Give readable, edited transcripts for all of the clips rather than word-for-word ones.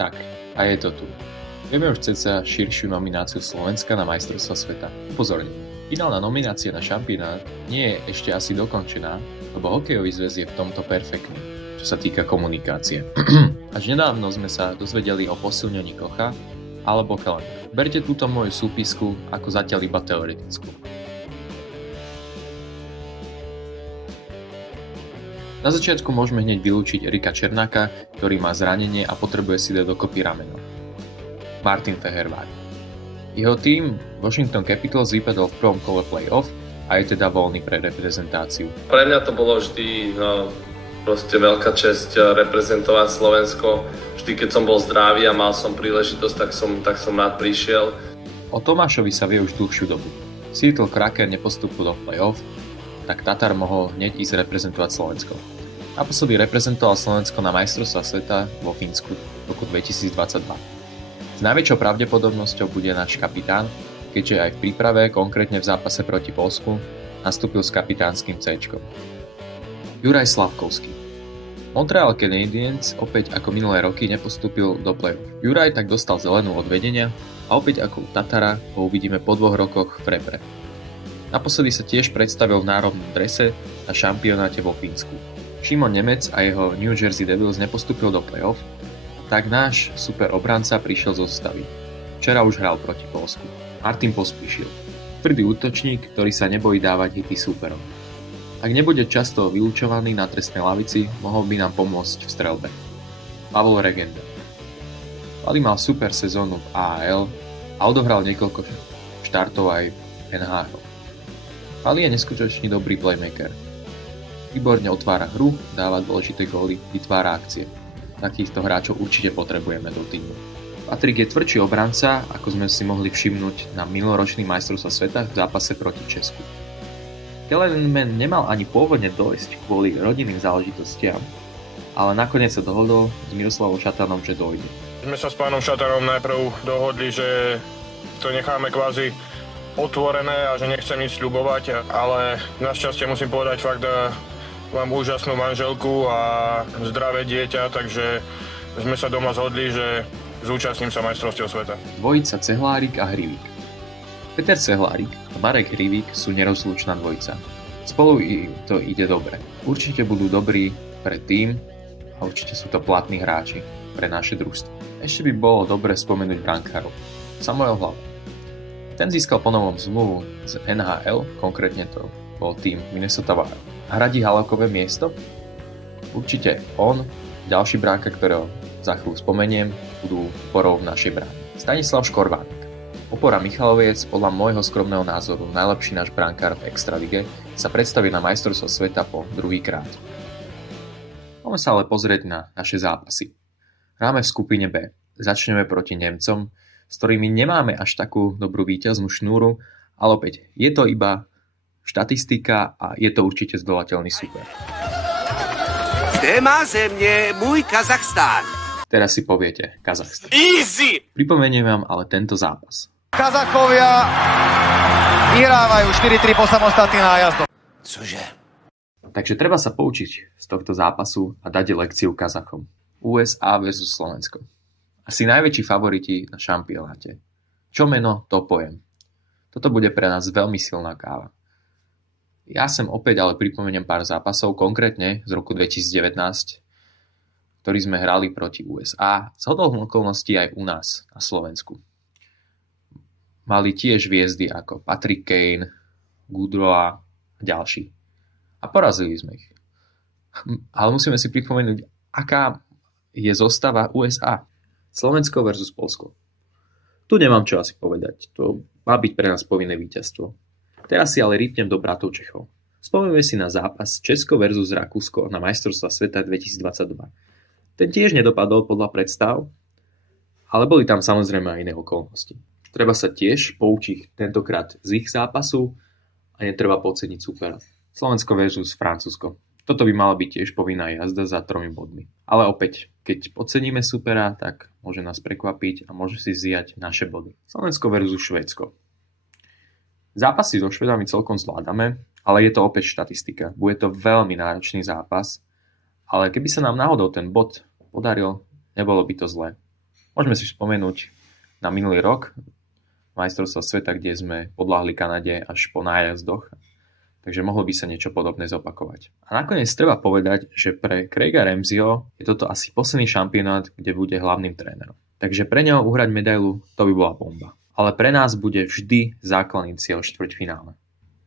Tak, a je to tu. Vieme už cca širšiu nomináciu Slovenska na majstrovstvá sveta. Upozorním, finálna nominácia na šampionát nie je ešte asi dokončená, lebo hokejový zväz je v tomto perfektný, čo sa týka komunikácie. Až nedávno sme sa dozvedeli o posilnení Kocha alebo Kelena. Berte túto moju súpisku ako zatiaľ iba teoretickú. Na začiatku môžeme hneď vylúčiť Erika Černáka, ktorý má zranenie a potrebuje si dať dokopy rameno. Martin Fehervári. Jeho tím Washington Capitals vypadol v prvom kole play-off a je teda voľný pre reprezentáciu. Pre mňa to bolo vždy proste veľká česť reprezentovať Slovensko. Vždy, keď som bol zdravý a mal som príležitosť, tak som rád prišiel. O Tomášovi sa vie už dlhšiu dobu. Seattle Kraken nepostúpil do play-off, tak Tatar mohol hneď ísť reprezentovať Slovensko. Naposledy reprezentoval Slovensko na majstrovstvách sveta vo Fínsku v roku 2022. S najväčšou pravdepodobnosťou bude náš kapitán, keďže aj v príprave, konkrétne v zápase proti Poľsku, nastúpil s kapitánskym C-čkom. Juraj Slavkovský. Montreal Canadiens opäť ako minulé roky nepostúpil do play-off. Juraj tak dostal zelenú od vedenia a opäť ako u Tatara ho uvidíme po 2 rokoch v repre. Naposledy sa tiež predstavil v národnom drese na šampionáte vo Fínsku. Šimon Nemec a jeho New Jersey Devils nepostúpil do play-off, tak náš super obranca prišiel zo zostavy. Včera už hral proti Poľsku. Martin Pospíšil. Tvrdý útočník, ktorý sa nebojí dávať hity súperom. Ak nebude často vylúčovaný na trestnej lavici, mohol by nám pomôcť v streľbe. Pavol Regenda. Pali mal super sezónu v AHL a odohral niekoľko štartov aj v NHL. Pali je neskutočne dobrý playmaker. Výborne otvára hru, dáva dôležité góly, vytvára akcie. Takýchto hráčov určite potrebujeme do týmu. Patrik je tvrdší obranca, ako sme si mohli všimnúť na minuloročných majstrovstvách sveta v zápase proti Česku. Kellerman nemal ani pôvodne dojsť kvôli rodinným záležitostiam, ale nakoniec sa dohodol s Miroslavom Šatanom, že dojde. Sme sa s pánom Šatanom najprv dohodli, že to necháme kvázi otvorené a že nechcem nič sľubovať, ale našťastie musím povedať fakt, mám úžasnú manželku a zdravé dieťa, takže sme sa doma zhodli, že zúčastním sa majstrovstiev sveta. Dvojica Cehlárik a Hrivík. Peter Cehlárik a Marek Hrivík sú nerozlučná dvojica. Spolu to ide dobre. Určite budú dobrí pre tým a určite sú to platní hráči pre naše družstvo. Ešte by bolo dobre spomenúť brankárov. Samuel Hlava. Ten získal ponovom zmluvu z NHL, konkrétne to bol tým Minnesota Wild. Hradí Halakové miesto? Určite on, ďalší bránka, ktorého za chvíľu spomeniem, budú porou v našej bráne. Stanislav Škorvánik. Opora Michaloviec, podľa môjho skromného názoru najlepší náš bránkár v Extralige, sa predstaví na majstrovstvo sveta po druhýkrát. Poďme sa ale pozrieť na naše zápasy. Hráme v skupine B. Začneme proti Nemcom, s ktorými nemáme až takú dobrú víťaznú šnúru, ale opäť je to iba štatistika a je to určite zdolateľný super. Téma země, môj Kazachstán. Teraz si poviete Kazachstan. Easy! Pripomeniem vám ale tento zápas. Kazachovia vyhrávajú 4-3 po samostatný nájazd. Cože? Takže treba sa poučiť z tohto zápasu a dať lekciu Kazachom. USA versus Slovensko. Asi najväčší favoriti na šampionáte. Čo meno, to pojem. Toto bude pre nás veľmi silná káva. Ja sem opäť ale pripomeniem pár zápasov, konkrétne z roku 2019, ktorý sme hrali proti USA, z hodou okolností aj u nás na Slovensku. Mali tiež hviezdy ako Patrick Kane, Goodrow a ďalší. A porazili sme ich. Ale musíme si pripomenúť, aká je zostava USA. Slovensko versus Poľsko. Tu nemám čo asi povedať. To má byť pre nás povinné víťazstvo. Teraz si ale rýpnem do bratov Čechov. Spomíme si na zápas Česko versus Rakúsko na majstrovstvá sveta 2022. Ten tiež nedopadol podľa predstav, ale boli tam samozrejme aj iné okolnosti. Treba sa tiež poučiť tentokrát z ich zápasu a netreba podceniť supera. Slovensko versus Francúzsko. Toto by mala byť tiež povinná jazda za 3 bodmi. Ale opäť, keď podceníme supera, tak môže nás prekvapiť a môže si zjať naše body. Slovensko versus Švédsko. Zápasy so Švédami celkom zvládame, ale je to opäť štatistika. Bude to veľmi náročný zápas, ale keby sa nám náhodou ten bod podaril, nebolo by to zlé. Môžeme si spomenúť na minulý rok majstrovstvá sveta, kde sme podľahli Kanade až po nájazdoch. Takže mohlo by sa niečo podobné zopakovať. A nakoniec treba povedať, že pre Craiga Ramseyho je toto asi posledný šampionát, kde bude hlavným trénerom. Takže pre neho uhrať medailu, to by bola bomba. Ale pre nás bude vždy základný cieľ štvrťfinále.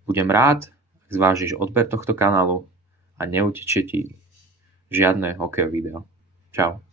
Budem rád, ak zvážiš odber tohto kanálu a neutečie ti žiadne hokejové video. Čau.